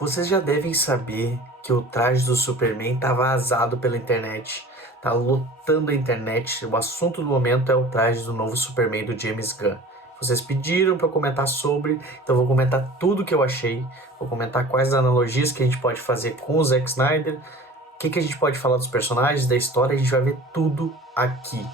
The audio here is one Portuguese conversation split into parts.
Vocês já devem saber que o traje do Superman tá vazado pela internet, tá lotando a internet. O assunto do momento é o traje do novo Superman do James Gunn. Vocês pediram para eu comentar sobre, então eu vou comentar tudo que eu achei, vou comentar quais analogias que a gente pode fazer com o Zack Snyder, o que a gente pode falar dos personagens, da história, a gente vai ver tudo aqui.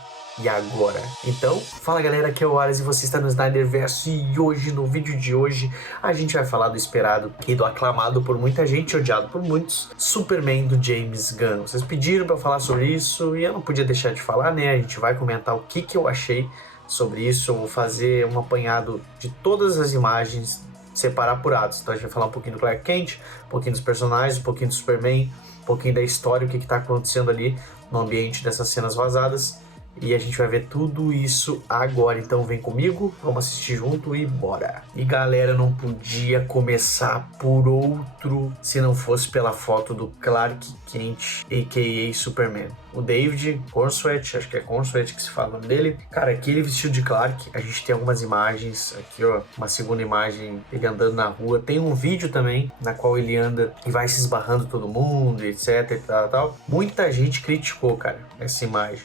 E agora? Então, fala galera, aqui é o Aras e você está no Snyderverso e hoje, no vídeo de hoje, a gente vai falar do esperado e do aclamado por muita gente, odiado por muitos, Superman do James Gunn. Vocês pediram para eu falar sobre isso e eu não podia deixar de falar, né? A gente vai comentar o que eu achei sobre isso, eu vou fazer um apanhado de todas as imagens, separar por atos. Então a gente vai falar um pouquinho do Clark Kent, um pouquinho dos personagens, um pouquinho do Superman, um pouquinho da história, o que está acontecendo ali no ambiente dessas cenas vazadas. E a gente vai ver tudo isso agora, então vem comigo, vamos assistir junto e bora! E galera, não podia começar por outro se não fosse pela foto do Clark Kent, a.k.a. Superman. O David Cornsweet, acho que é Cornsweet que se fala o nome dele. Cara, aquele vestido de Clark, a gente tem algumas imagens, aqui ó, uma segunda imagem, ele andando na rua. Tem um vídeo também, na qual ele anda e vai se esbarrando todo mundo, etc e tal. Muita gente criticou, cara, essa imagem,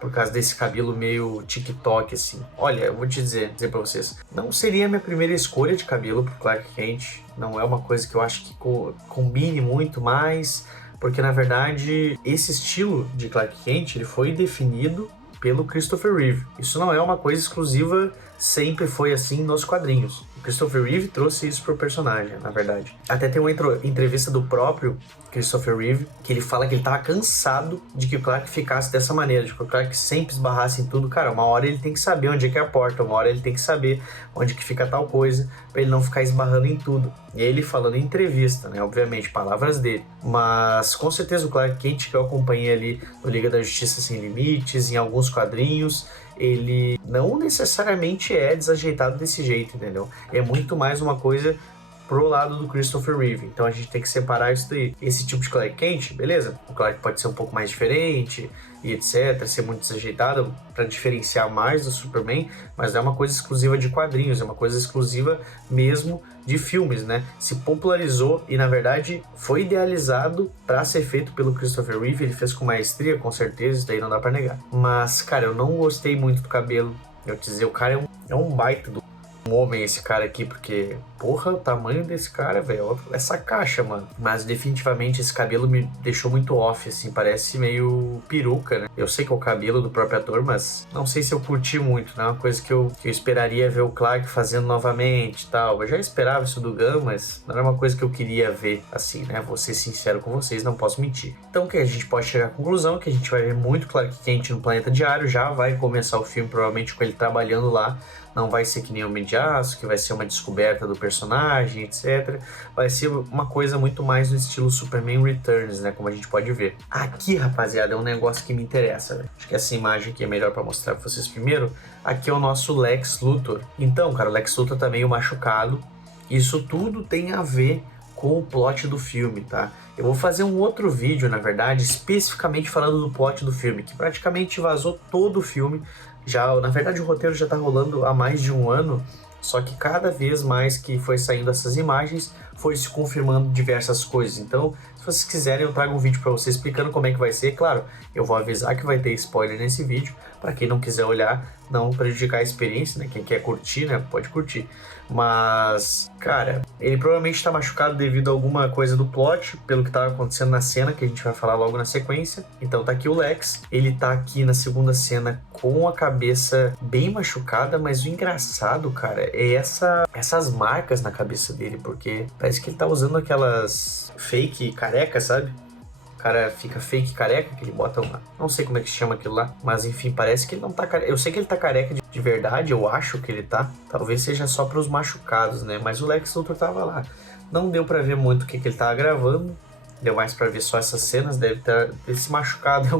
por causa desse cabelo meio TikTok, assim. Olha, eu vou dizer pra vocês, não seria a minha primeira escolha de cabelo pro Clark Kent, não é uma coisa que eu acho que combine muito mais, porque na verdade esse estilo de Clark Kent, ele foi definido pelo Christopher Reeve. Isso não é uma coisa exclusiva, sempre foi assim nos quadrinhos. O Christopher Reeve trouxe isso pro personagem, na verdade. Até tem uma entrevista do próprio Christopher Reeve, que ele fala que ele tava cansado de que o Clark ficasse dessa maneira, de que o Clark sempre esbarrasse em tudo. Cara, uma hora ele tem que saber onde é que é a porta, uma hora ele tem que saber onde que fica tal coisa, pra ele não ficar esbarrando em tudo. E ele falando em entrevista, né, obviamente, palavras dele. Mas com certeza o Clark Kent que eu acompanhei ali no Liga da Justiça Sem Limites, em alguns quadrinhos, ele não necessariamente é desajeitado desse jeito, entendeu? É muito mais uma coisa pro lado do Christopher Reeve. Então a gente tem que separar isso daí. Esse tipo de Clark Kent, beleza? O Clark pode ser um pouco mais diferente e etc, ser muito desajeitado para diferenciar mais do Superman, mas não é uma coisa exclusiva de quadrinhos, é uma coisa exclusiva mesmo de filmes, né? Se popularizou e na verdade foi idealizado para ser feito pelo Christopher Reeve, ele fez com maestria, com certeza, isso daí não dá para negar. Mas, cara, eu não gostei muito do cabelo. Eu te dizer, o cara é um baita do homem, esse cara aqui, porque, porra, o tamanho desse cara, velho, essa caixa, mano. Mas definitivamente esse cabelo me deixou muito off, assim, parece meio peruca, né? Eu sei que é o cabelo do próprio ator, mas não sei se eu curti muito, não é uma coisa que eu esperaria ver o Clark fazendo novamente e tal. Eu já esperava isso do Gunn, mas não era uma coisa que eu queria ver, assim, né? Vou ser sincero com vocês, não posso mentir. Então, o que a gente pode chegar à conclusão que a gente vai ver muito Clark Kent no Planeta Diário, já vai começar o filme provavelmente com ele trabalhando lá. Não vai ser que nem o Homem de Aço, que vai ser uma descoberta do personagem, etc. Vai ser uma coisa muito mais no estilo Superman Returns, né? Como a gente pode ver. Aqui, rapaziada, é um negócio que me interessa, né? Acho que essa imagem aqui é melhor para mostrar para vocês primeiro. Aqui é o nosso Lex Luthor. Então, cara, o Lex Luthor tá meio machucado. Isso tudo tem a ver com o plot do filme, tá? Eu vou fazer um outro vídeo, na verdade, especificamente falando do plot do filme, que praticamente vazou todo o filme. Já, na verdade, o roteiro já tá rolando há mais de um ano, só que cada vez mais que foi saindo essas imagens, foi se confirmando diversas coisas. Então, se vocês quiserem, eu trago um vídeo para vocês explicando como é que vai ser. Claro, eu vou avisar que vai ter spoiler nesse vídeo, para quem não quiser olhar, não prejudicar a experiência, né? Quem quer curtir, né, pode curtir. Mas, cara, ele provavelmente está machucado devido a alguma coisa do plot, pelo que tá acontecendo na cena, que a gente vai falar logo na sequência. Então tá aqui o Lex, ele tá aqui na segunda cena com a cabeça bem machucada, mas o engraçado, cara, é essas marcas na cabeça dele, porque parece que ele tá usando aquelas fake careca, sabe? O cara fica fake careca, que ele bota uma... Não sei como é que se chama aquilo lá, mas enfim, parece que ele não tá careca. Eu sei que ele tá careca de verdade, eu acho que ele tá. Talvez seja só pros machucados, né? Mas o Lex Luthor tava lá. Não deu pra ver muito o que ele tava gravando. Deu mais pra ver só essas cenas, deve ter se machucado em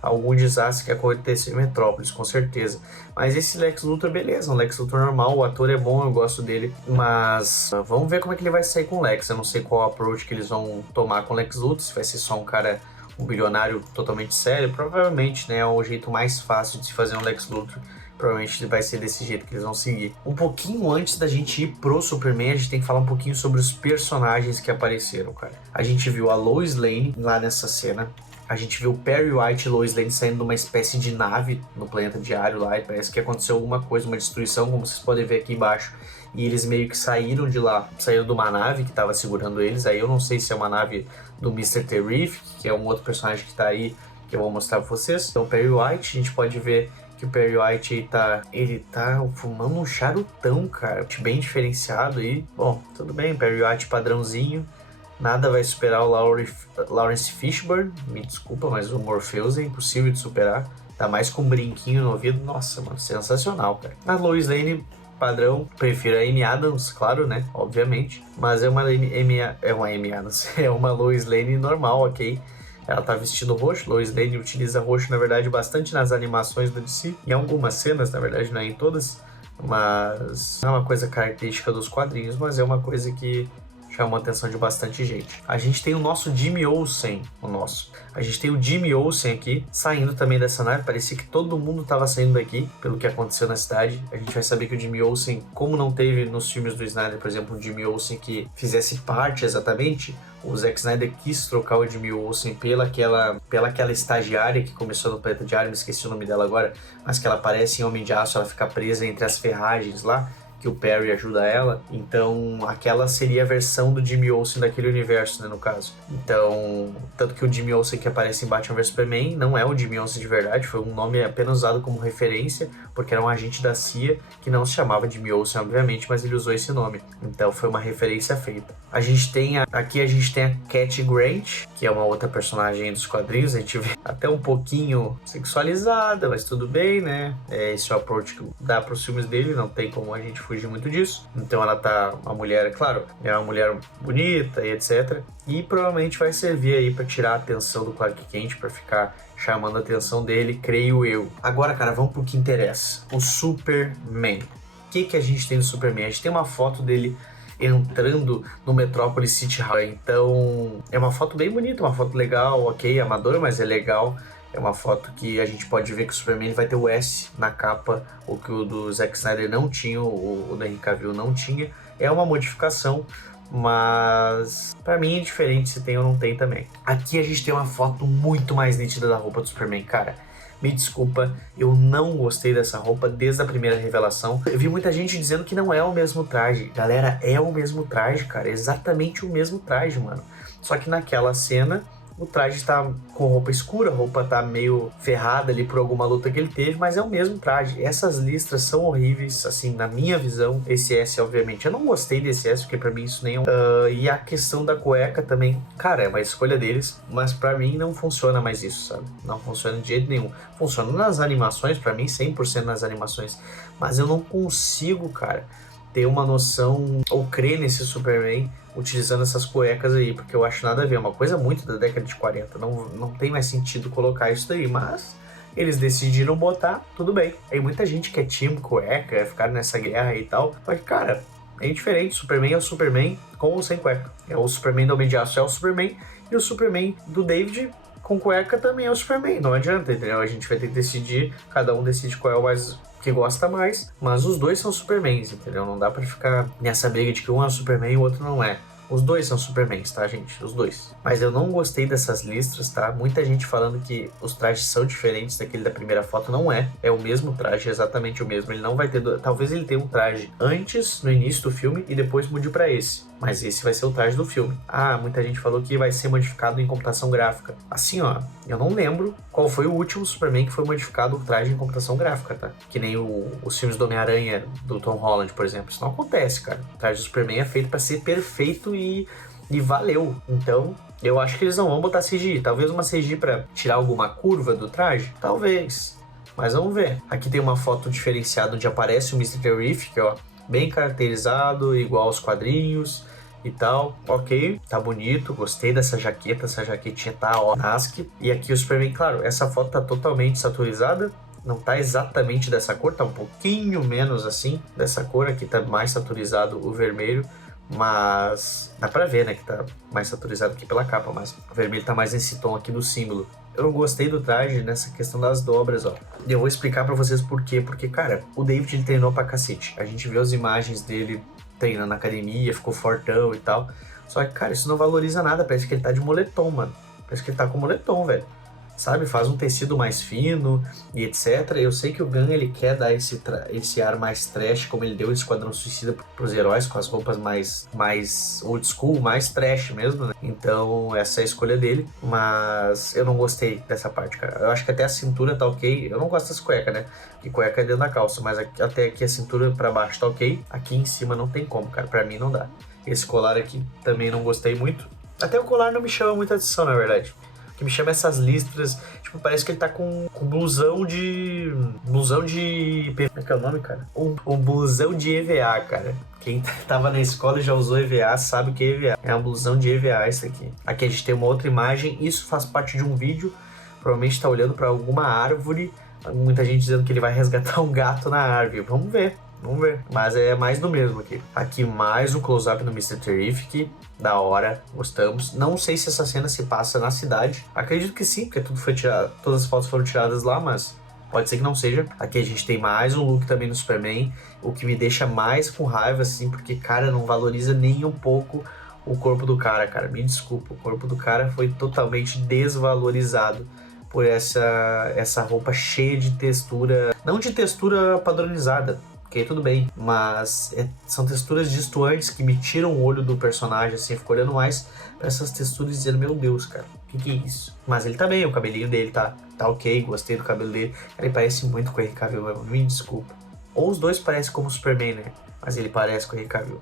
algum desastre que aconteceu em Metrópolis, com certeza. Mas esse Lex Luthor, beleza, um Lex Luthor normal, o ator é bom, eu gosto dele, mas vamos ver como é que ele vai sair com o Lex. Eu não sei qual approach que eles vão tomar com o Lex Luthor, se vai ser só um cara, um bilionário totalmente sério, provavelmente, né, é o jeito mais fácil de se fazer um Lex Luthor, provavelmente vai ser desse jeito que eles vão seguir. Um pouquinho antes da gente ir pro Superman, a gente tem que falar um pouquinho sobre os personagens que apareceram, cara. A gente viu a Lois Lane lá nessa cena. A gente viu o Perry White e Lois Lane saindo de uma espécie de nave no planeta diário lá, e parece que aconteceu alguma coisa, uma destruição, como vocês podem ver aqui embaixo. E eles meio que saíram de lá, saíram de uma nave que estava segurando eles. Aí eu não sei se é uma nave do Mr. Terrific, que é um outro personagem que tá aí, que eu vou mostrar pra vocês. Então o Perry White, a gente pode ver que o Perry White ele tá fumando um charutão, cara, bem diferenciado aí. Bom, tudo bem, Perry White padrãozinho. Nada vai superar o Lawrence Fishburne, me desculpa, mas o Morpheus é impossível de superar. Tá mais com um brinquinho no ouvido, nossa, mano, sensacional, cara. A Lois Lane, padrão, prefiro a Amy Adams, claro, né, obviamente. Mas é uma Amy Adams, é uma Lois Lane normal, ok? Ela tá vestindo roxo, Lois Lane utiliza roxo, na verdade, bastante nas animações da DC. Em algumas cenas, na verdade, não é em todas. Mas não é uma coisa característica dos quadrinhos, mas é uma coisa que chamou a atenção de bastante gente. A gente tem o nosso Jimmy Olsen, A gente tem o Jimmy Olsen aqui, saindo também dessa nave. Parecia que todo mundo estava saindo daqui, pelo que aconteceu na cidade. A gente vai saber que o Jimmy Olsen, como não teve nos filmes do Snyder, por exemplo, o Jimmy Olsen que fizesse parte exatamente, o Zack Snyder quis trocar o Jimmy Olsen pela aquela estagiária que começou no Planeta Diário, me esqueci o nome dela agora, mas que ela aparece em Homem de Aço, ela fica presa entre as ferragens lá, que o Perry ajuda ela. Então aquela seria a versão do Jimmy Olsen daquele universo, né, no caso. Então, tanto que o Jimmy Olsen que aparece em Batman vs Superman não é o Jimmy Olsen de verdade, foi um nome apenas usado como referência, porque era um agente da CIA que não se chamava Jimmy Olsen, obviamente, mas ele usou esse nome. Então foi uma referência feita. Aqui a gente tem a Cat Grant, que é uma outra personagem dos quadrinhos. A gente vê até um pouquinho sexualizada, mas tudo bem, né? Esse é o approach que dá para os filmes dele, não tem como a gente fugir muito disso. Então ela tá uma mulher, claro, é uma mulher bonita e etc. E provavelmente vai servir aí para tirar a atenção do Clark Kent, para ficar chamando a atenção dele, creio eu. Agora, cara, vamos pro que interessa. O Superman. O que a gente tem do Superman? A gente tem uma foto dele entrando no Metropolis City Hall. Então é uma foto bem bonita, uma foto legal, ok, amadora, mas é legal. É uma foto que a gente pode ver que o Superman vai ter o S na capa, o que o do Zack Snyder não tinha, o da Henry Cavill não tinha. É uma modificação, mas pra mim é diferente se tem ou não tem também. Aqui a gente tem uma foto muito mais nítida da roupa do Superman, cara. Me desculpa, eu não gostei dessa roupa desde a primeira revelação. Eu vi muita gente dizendo que não é o mesmo traje. Galera, é o mesmo traje, cara. Exatamente o mesmo traje, mano. Só que naquela cena, o traje tá com roupa escura, a roupa tá meio ferrada ali por alguma luta que ele teve, mas é o mesmo traje. Essas listras são horríveis, assim, na minha visão. Esse S, obviamente, eu não gostei desse S, porque pra mim isso nem é e a questão da cueca também, cara, é uma escolha deles, mas pra mim não funciona mais isso, sabe? Não funciona de jeito nenhum. Funciona nas animações, pra mim, 100% nas animações, mas eu não consigo, cara, ter uma noção ou crer nesse Superman utilizando essas cuecas aí, porque eu acho nada a ver, é uma coisa muito da década de 40, não tem mais sentido colocar isso daí, mas eles decidiram botar, tudo bem. Tem muita gente que é time cueca, ficar nessa guerra e tal, mas cara, é diferente, Superman é o Superman com ou sem cueca. É o Superman do Homem de Aço é o Superman, e o Superman do David com cueca também é o Superman, não adianta, entendeu? A gente vai ter que decidir, cada um decide qual é o mais que gosta mais, mas os dois são Supermans, entendeu? Não dá pra ficar nessa briga de que um é o Superman e o outro não é. Os dois são Supermans, tá, gente? Os dois. Mas eu não gostei dessas listras, tá? Muita gente falando que os trajes são diferentes daquele da primeira foto. Não é. É o mesmo traje, exatamente o mesmo. Ele não vai ter... Talvez ele tenha um traje antes, no início do filme, e depois mude pra esse. Mas esse vai ser o traje do filme. Ah, muita gente falou que vai ser modificado em computação gráfica. Assim, ó, eu não lembro qual foi o último Superman que foi modificado o traje em computação gráfica, tá? Que nem os filmes do Homem-Aranha, do Tom Holland, por exemplo. Isso não acontece, cara. O traje do Superman é feito pra ser perfeito e valeu. Então, eu acho que eles não vão botar CGI. Talvez uma CGI pra tirar alguma curva do traje? Talvez. Mas vamos ver. Aqui tem uma foto diferenciada onde aparece o Mr. Terrific, ó. Bem caracterizado, igual aos quadrinhos e tal. Ok, tá bonito, gostei dessa jaqueta. Essa jaquetinha tá, ó, nasce. E aqui o Superman, claro, essa foto tá totalmente saturizada. Não tá exatamente dessa cor, tá um pouquinho menos assim dessa cor. Aqui tá mais saturizado o vermelho. Mas dá pra ver, né, que tá mais saturizado aqui pela capa, mas o vermelho tá mais nesse tom aqui do símbolo. eu não gostei do traje nessa questão das dobras, ó. E eu vou explicar pra vocês por quê. Porque, cara, o David ele treinou pra cacete. A gente viu as imagens dele treinando na academia, ficou fortão e tal. Só que, cara, isso não valoriza nada. Parece que ele tá de moletom, mano. Parece que ele tá com moletom, velho. Sabe? Faz um tecido mais fino e etc. Eu sei que o Gunn, ele quer dar esse ar mais trash, como ele deu em Esquadrão Suicida pros heróis, com as roupas mais old school, mais trash mesmo, né? Então, essa é a escolha dele. Mas eu não gostei dessa parte, cara. Eu acho que até a cintura tá ok. Eu não gosto das cuecas, né? Porque cueca é dentro da calça. Mas até aqui a cintura pra baixo tá ok. Aqui em cima não tem como, cara. Pra mim não dá. Esse colar aqui também não gostei muito. Até o colar não me chama muita atenção, na verdade. O que me chama é essas listras. Tipo, parece que ele tá com blusão de... Como é que é o nome, cara? Um blusão de EVA, cara. Quem tava na escola e já usou EVA sabe o que é EVA. É um blusão de EVA isso aqui. Aqui a gente tem uma outra imagem. Isso faz parte de um vídeo. Provavelmente tá olhando pra alguma árvore. Muita gente dizendo que ele vai resgatar um gato na árvore. Vamos ver. Mas é mais do mesmo aqui. Aqui mais um close-up no Mr. Terrific. Da hora, gostamos. Não sei se essa cena se passa na cidade. Acredito que sim, porque tudo foi tirado, todas as fotos foram tiradas lá, mas pode ser que não seja. Aqui a gente tem mais um look também no Superman, o que me deixa mais com raiva, assim, porque, cara, não valoriza nem um pouco o corpo do cara. Me desculpa, o corpo do cara foi totalmente desvalorizado por essa roupa cheia de textura, não de textura padronizada, ok, tudo bem, mas são texturas distoantes que me tiram o olho do personagem, assim, eu fico olhando mais pra essas texturas dizendo, meu Deus, cara, o que é isso? Mas ele tá bem, o cabelinho dele tá ok, gostei do cabelo dele, ele parece muito com o Henry Cavill, me desculpa. Ou os dois parecem como o Superman, né, mas ele parece com o Henry Cavill,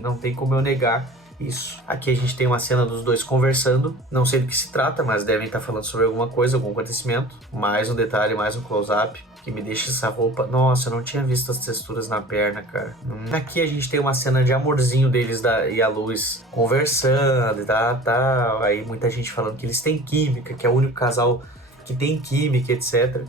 não tem como eu negar isso. Aqui a gente tem uma cena dos dois conversando, não sei do que se trata, mas devem estar falando sobre alguma coisa, algum acontecimento. Mais um detalhe, mais um close-up que me deixa essa roupa... Nossa, eu não tinha visto as texturas na perna, cara. Aqui a gente tem uma cena de amorzinho deles e a Lois conversando e tal. Aí muita gente falando que eles têm química, que é o único casal que tem química, etc.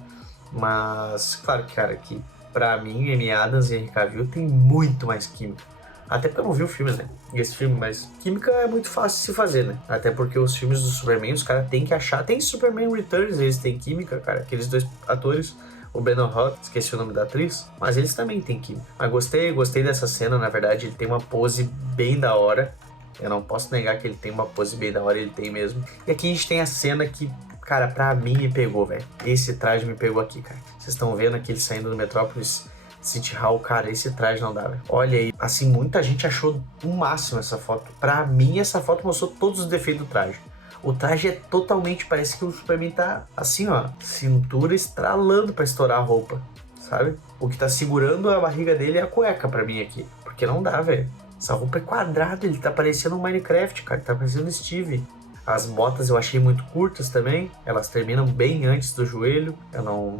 Mas, claro, cara, que pra mim, Amy Adams e Henry Cavill tem muito mais química. Até porque eu não vi o filme, né? Esse filme, mas química é muito fácil de se fazer, né? Até porque os filmes do Superman, os caras têm que achar... Tem Superman Returns, eles têm química, cara. Aqueles dois atores, o Brennan Hawk, esqueci o nome da atriz, mas eles também têm química. Mas gostei dessa cena, na verdade, ele tem uma pose bem da hora. Eu não posso negar que ele tem uma pose bem da hora, ele tem mesmo. E aqui a gente tem a cena que, cara, pra mim me pegou, velho. Esse traje me pegou aqui, cara. Vocês estão vendo aqui ele saindo do Metrópolis City Hall, cara, esse traje não dá, velho. Olha aí, assim, muita gente achou o máximo essa foto. Pra mim, essa foto mostrou todos os defeitos do traje. O traje é totalmente, parece que o Superman tá assim, ó, cintura estralando pra estourar a roupa, sabe? O que tá segurando a barriga dele é a cueca pra mim aqui, porque não dá, velho. Essa roupa é quadrada, ele tá parecendo um Minecraft, cara, tá parecendo Steve. As botas eu achei muito curtas também, elas terminam bem antes do joelho, eu não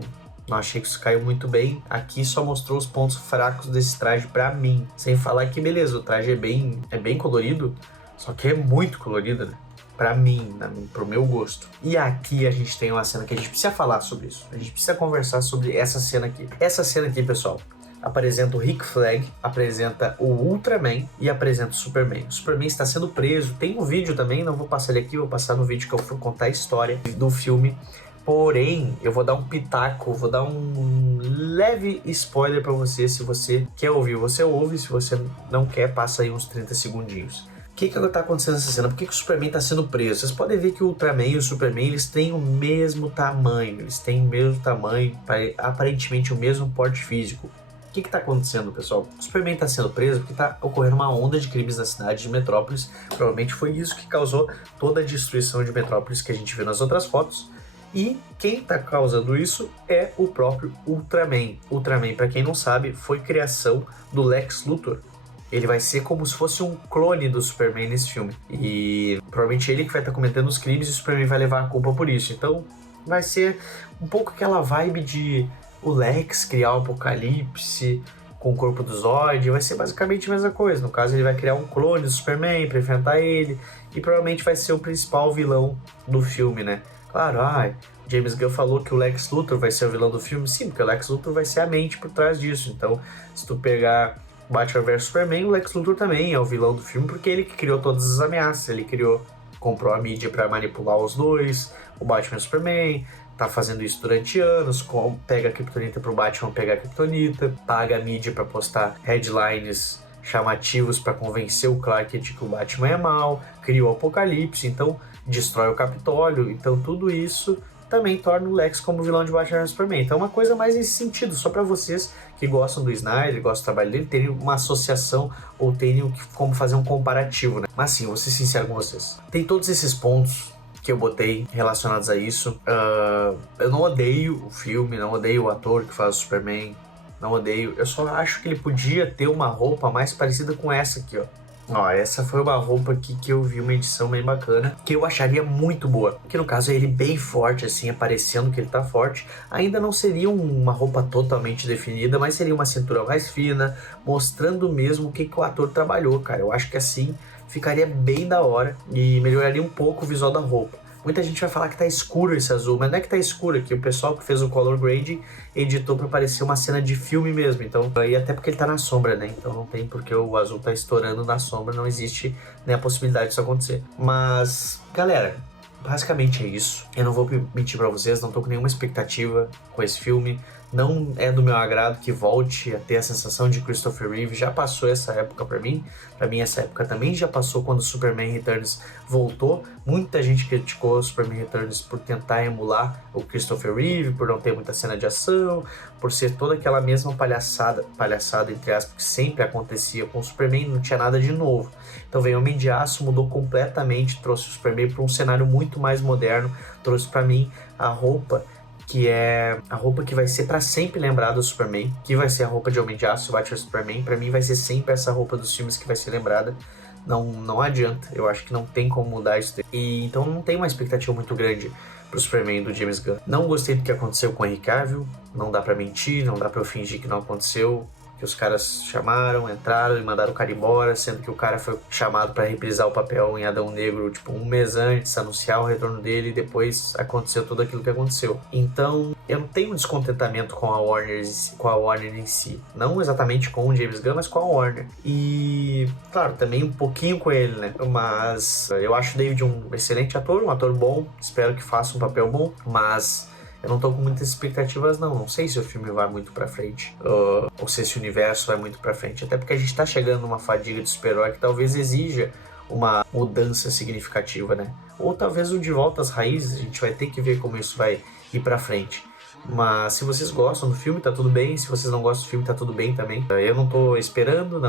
achei que isso caiu muito bem. Aqui só mostrou os pontos fracos desse traje pra mim. Sem falar que, beleza, o traje é bem colorido, só que é muito colorido, né? Pra mim, pro meu gosto. E aqui a gente tem uma cena que a gente precisa falar sobre isso. A gente precisa conversar sobre essa cena aqui. Essa cena aqui, pessoal, apresenta o Rick Flag, apresenta o Ultraman e apresenta o Superman. O Superman está sendo preso. Tem um vídeo também, não vou passar ele aqui, vou passar no vídeo que eu for contar a história do filme. Porém, eu vou dar um pitaco, vou dar um leve spoiler pra você. Se você quer ouvir, você ouve. Se você não quer, passa aí uns 30 segundinhos. O que tá acontecendo nessa cena? Por que o Superman tá sendo preso? Vocês podem ver que o Ultraman e o Superman, eles têm o mesmo tamanho. Eles têm o mesmo tamanho, aparentemente o mesmo porte físico. O que tá acontecendo, pessoal? O Superman tá sendo preso porque tá ocorrendo uma onda de crimes na cidade de Metrópolis. Provavelmente foi isso que causou toda a destruição de Metrópolis que a gente viu nas outras fotos. E quem tá causando isso é o próprio Ultraman. Ultraman, para quem não sabe, foi criação do Lex Luthor. Ele vai ser como se fosse um clone do Superman nesse filme. E provavelmente ele que vai estar cometendo os crimes e o Superman vai levar a culpa por isso. Então vai ser um pouco aquela vibe de o Lex criar o Apocalipse com o corpo do Zod. Vai ser basicamente a mesma coisa. No caso, ele vai criar um clone do Superman para enfrentar ele. E provavelmente vai ser o principal vilão do filme, né? Claro, James Gunn falou que o Lex Luthor vai ser o vilão do filme. Sim, porque o Lex Luthor vai ser a mente por trás disso. Então, se tu pegar Batman vs Superman, o Lex Luthor também é o vilão do filme, porque ele que criou todas as ameaças. Ele criou comprou a mídia para manipular os dois, o Batman e o Superman, tá fazendo isso durante anos, pega a Kryptonita pro Batman pegar a Kryptonita, paga a mídia para postar headlines chamativos para convencer o Clark de que o Batman é mau, cria o Apocalipse, então destrói o Capitólio, então tudo isso também torna o Lex como vilão de Batman vs Superman. Então é uma coisa mais nesse sentido, só para vocês que gostam do Snyder, gostam do trabalho dele, terem uma associação ou terem como fazer um comparativo, né? Mas sim, vou ser sincero com vocês. Tem todos esses pontos que eu botei relacionados a isso. Eu não odeio o filme, não odeio o ator que faz o Superman, não odeio. Eu só acho que ele podia ter uma roupa mais parecida com essa aqui, ó. Ó, essa foi uma roupa aqui que eu vi uma edição bem bacana, que eu acharia muito boa. Que no caso é ele bem forte, assim, aparecendo que ele tá forte. Ainda não seria uma roupa totalmente definida, mas seria uma cintura mais fina, mostrando mesmo o que o ator trabalhou, cara. Eu acho que assim ficaria bem da hora e melhoraria um pouco o visual da roupa. Muita gente vai falar que tá escuro esse azul, mas não é que tá escuro aqui. O pessoal que fez o color grading editou pra parecer uma cena de filme mesmo. Então, e até porque ele tá na sombra, né? Então não tem porque o azul tá estourando na sombra, não existe, né, a possibilidade disso acontecer. Mas, galera, basicamente é isso. Eu não vou mentir pra vocês, não tô com nenhuma expectativa com esse filme. Não é do meu agrado que volte a ter a sensação de Christopher Reeve. Já passou essa época pra mim. Pra mim essa época também já passou quando o Superman Returns voltou. Muita gente criticou o Superman Returns por tentar emular o Christopher Reeve, por não ter muita cena de ação, por ser toda aquela mesma palhaçada entre aspas, que sempre acontecia com o Superman, não tinha nada de novo. Então veio o Homem de Aço, mudou completamente, trouxe o Superman para um cenário muito mais moderno, trouxe pra mim a roupa que é a roupa que vai ser pra sempre lembrada do Superman, que vai ser a roupa de Homem de Aço, Batman Superman. Pra mim vai ser sempre essa roupa dos filmes que vai ser lembrada. Não adianta, eu acho que não tem como mudar isso daí. E então não tem uma expectativa muito grande pro Superman do James Gunn. Não gostei do que aconteceu com o Henry Cavill, não dá pra mentir, não dá pra eu fingir que não aconteceu. Que os caras chamaram, entraram e mandaram o cara embora, sendo que o cara foi chamado para reprisar o papel em Adão Negro, tipo, um mês antes, anunciar o retorno dele, e depois aconteceu tudo aquilo que aconteceu. Então, eu não tenho descontentamento com a Warner em si. Não exatamente com o James Gunn, mas com a Warner. E, claro, também um pouquinho com ele, né? Mas eu acho o David um excelente ator, um ator bom, espero que faça um papel bom, mas eu não tô com muitas expectativas, não. Não sei se o filme vai muito pra frente. Ou se esse universo vai muito pra frente. Até porque a gente tá chegando numa fadiga de super-herói que talvez exija uma mudança significativa, né? Ou talvez um de volta às raízes. A gente vai ter que ver como isso vai ir pra frente. Mas se vocês gostam do filme, tá tudo bem. Se vocês não gostam do filme, tá tudo bem também. Eu não tô esperando,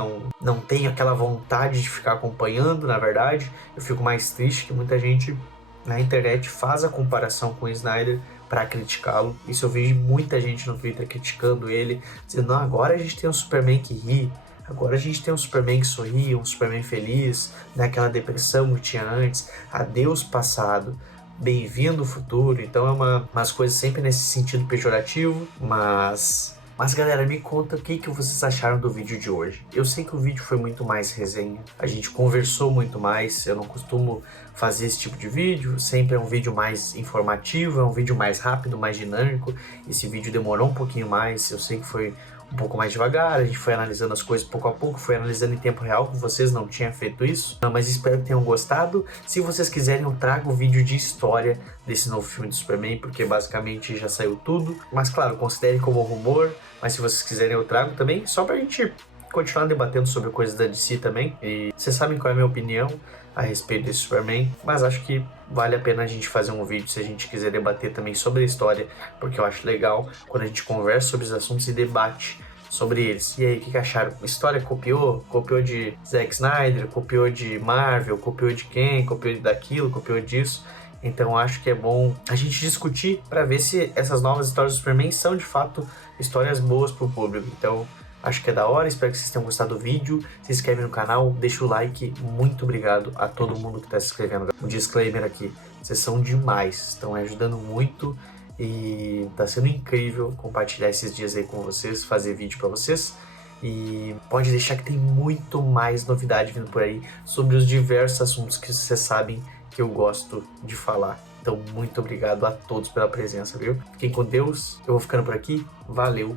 não tenho aquela vontade de ficar acompanhando, na verdade. Eu fico mais triste que muita gente na internet faz a comparação com o Snyder para criticá-lo. Isso eu vejo muita gente no Twitter criticando ele, dizendo, não, agora a gente tem um Superman que ri, agora a gente tem um Superman que sorri, um Superman feliz, naquela depressão que tinha antes, adeus passado, bem-vindo futuro. Então é umas coisas sempre nesse sentido pejorativo, mas galera, me conta o que vocês acharam do vídeo de hoje. Eu sei que o vídeo foi muito mais resenha, a gente conversou muito mais, eu não costumo fazer esse tipo de vídeo, sempre é um vídeo mais informativo, é um vídeo mais rápido, mais dinâmico. Esse vídeo demorou um pouquinho mais, eu sei que foi um pouco mais devagar, a gente foi analisando as coisas pouco a pouco, foi analisando em tempo real, com vocês não tinha feito isso, mas espero que tenham gostado. Se vocês quiserem, eu trago o vídeo de história desse novo filme do Superman, porque basicamente já saiu tudo, mas claro, considerem como rumor, mas se vocês quiserem eu trago também, só pra gente continuar debatendo sobre coisas da DC também, e vocês sabem qual é a minha opinião a respeito desse Superman, mas acho que vale a pena a gente fazer um vídeo se a gente quiser debater também sobre a história, porque eu acho legal quando a gente conversa sobre os assuntos e debate sobre eles. E aí, o que acharam? A história copiou? Copiou de Zack Snyder, copiou de Marvel, copiou de quem? Copiou daquilo, copiou disso? Então acho que é bom a gente discutir para ver se essas novas histórias do Superman são de fato histórias boas pro público. Então acho que é da hora, espero que vocês tenham gostado do vídeo. Se inscreve no canal, deixa o like. Muito obrigado a todo mundo que está se inscrevendo. Um disclaimer aqui, vocês são demais, estão ajudando muito e tá sendo incrível compartilhar esses dias aí com vocês, fazer vídeo para vocês. E pode deixar que tem muito mais novidade vindo por aí sobre os diversos assuntos que vocês sabem que eu gosto de falar. Então muito obrigado a todos pela presença, viu? Fiquem com Deus, eu vou ficando por aqui. Valeu,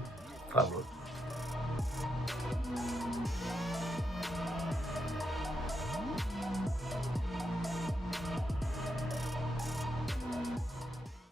falou.